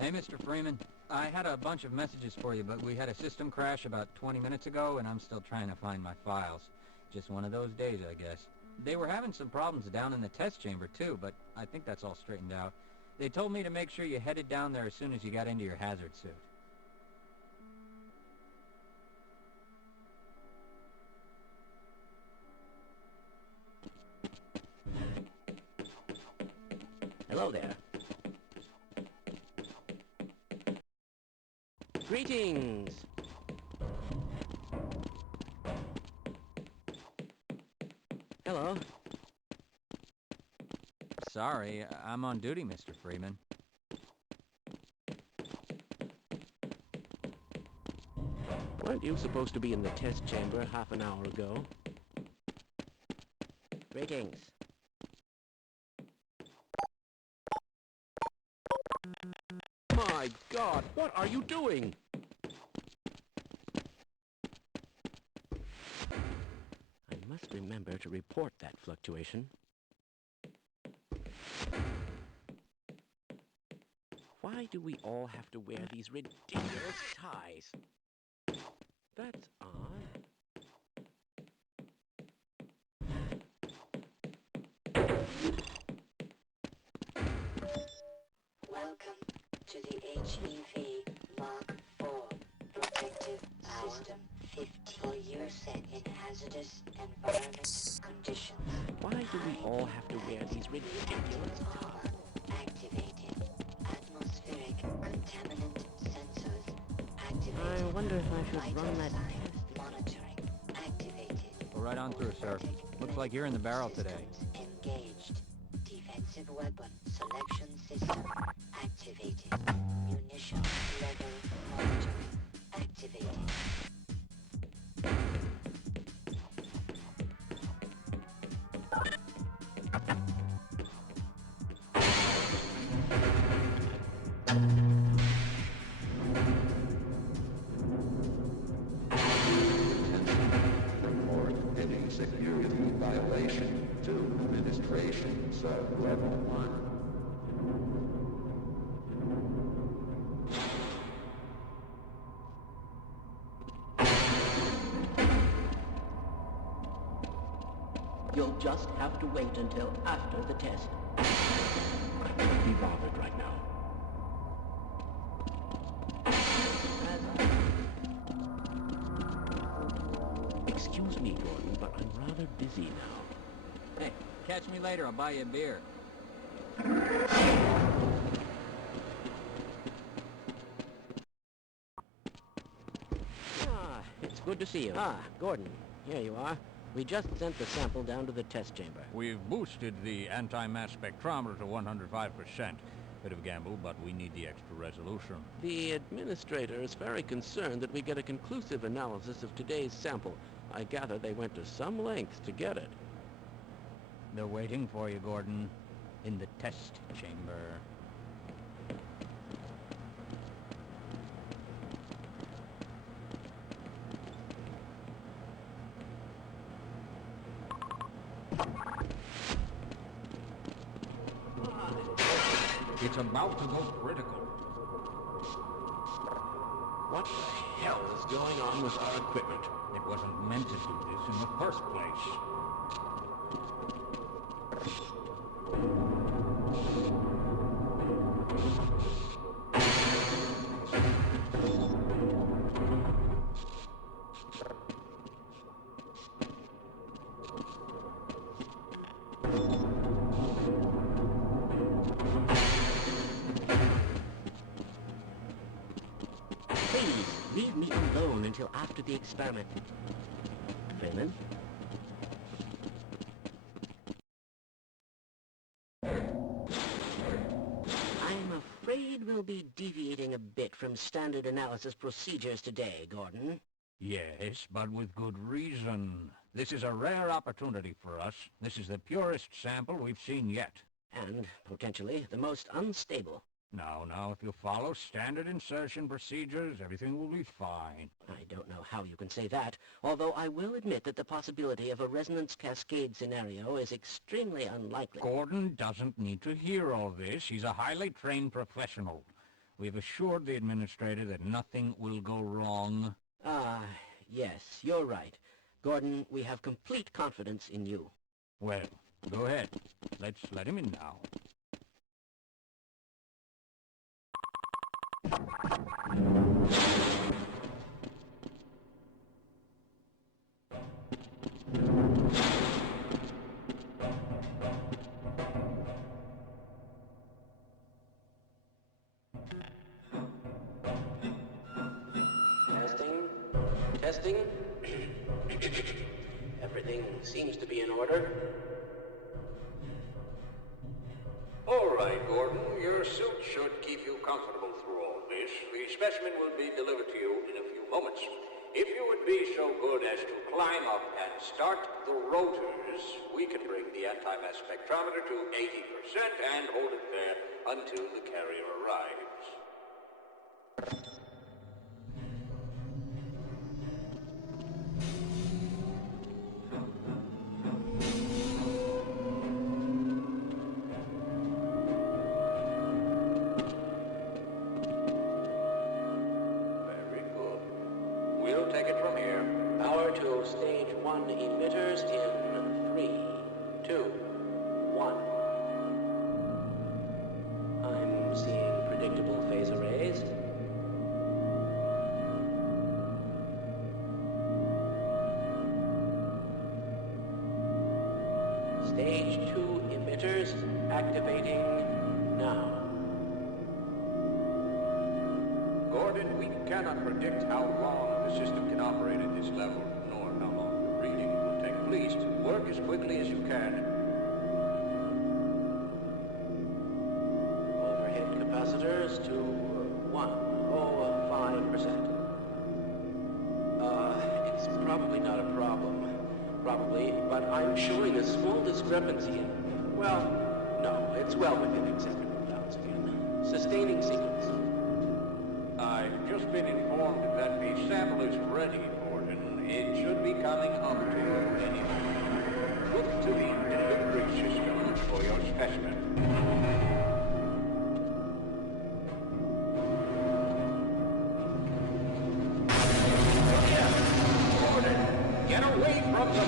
Hey, Mr. Freeman. I had a bunch of messages for you, but we had a system crash about 20 minutes ago, and I'm still trying to find my files. Just one of those days, I guess. They were having some problems down in the test chamber, too, but I think that's all straightened out. They told me to make sure you headed down there as soon as you got into your hazard suit. Hello there. Greetings! Hello. Sorry, I'm on duty, Mr. Freeman. Weren't you supposed to be in the test chamber half an hour ago? Greetings. My God, what are you doing? I must remember to report that fluctuation. Why do we all have to wear these ridiculous ties? That's odd. Welcome to the HEV Mark IV Protective System 50 for use in hazardous environment conditions. Why do we all have to wear these ridiculous ties? Activated. Atmospheric contaminant sensors activated. I wonder if I should run that test. Monitoring activated. Go right on through, sir. Looks like you're in the barrel today. Engaged. Defensive weapon selection system activated. Munition level monitoring activated. Report any security violation to administration sub-level 1. You'll just have to wait until after the test. I can't be bothered right now. Excuse me, Gordon, but I'm rather busy now. Hey, catch me later. I'll buy you a beer. It's good to see you. Gordon, here you are. We just sent the sample down to the test chamber. We've boosted the anti-mass spectrometer to 105%. Bit of a gamble, but we need the extra resolution. The administrator is very concerned that we get a conclusive analysis of today's sample. I gather they went to some lengths to get it. They're waiting for you, Gordon, in the test chamber. It's about to go critical. What the hell is going on with our equipment? It wasn't meant to do this in the first place. Please, leave me alone until after the experiment. Freeman? I'm afraid we'll be deviating a bit from standard analysis procedures today, Gordon. Yes, but with good reason. This is a rare opportunity for us. This is the purest sample we've seen yet. And, potentially, the most unstable. Now, if you follow standard insertion procedures, everything will be fine. I don't know how you can say that, although I will admit that the possibility of a resonance cascade scenario is extremely unlikely. Gordon doesn't need to hear all this. He's a highly trained professional. We've assured the administrator that nothing will go wrong. Ah, yes, you're right. Gordon, we have complete confidence in you. Well, go ahead. Let's let him in now. Testing. Everything seems to be in order. All right, Gordon. Your suit should keep you comfortable through all this. The specimen will be delivered to you in a few moments. If you would be so good as to climb up and start the rotors, we can bring the anti-mass spectrometer to 80% and hold it there until the carrier arrives. Take it from here. Power to stage 1 emitters in 3, 2, 1. I'm seeing predictable phase arrays. Stage 2 emitters activating now. Gordon, we cannot predict how long the system can operate at this level, nor how long the reading will take. Please, work as quickly as you can. Overhead capacitors to 105%. It's probably not a problem. Probably, but I'm showing a small discrepancy in... Well, no, it's well within acceptable bounds again. Sustaining sequence. I've just been informed that the sample is ready, Gordon. It should be coming up to you any moment. Look to the delivery system for your specimen. Gordon, get away from the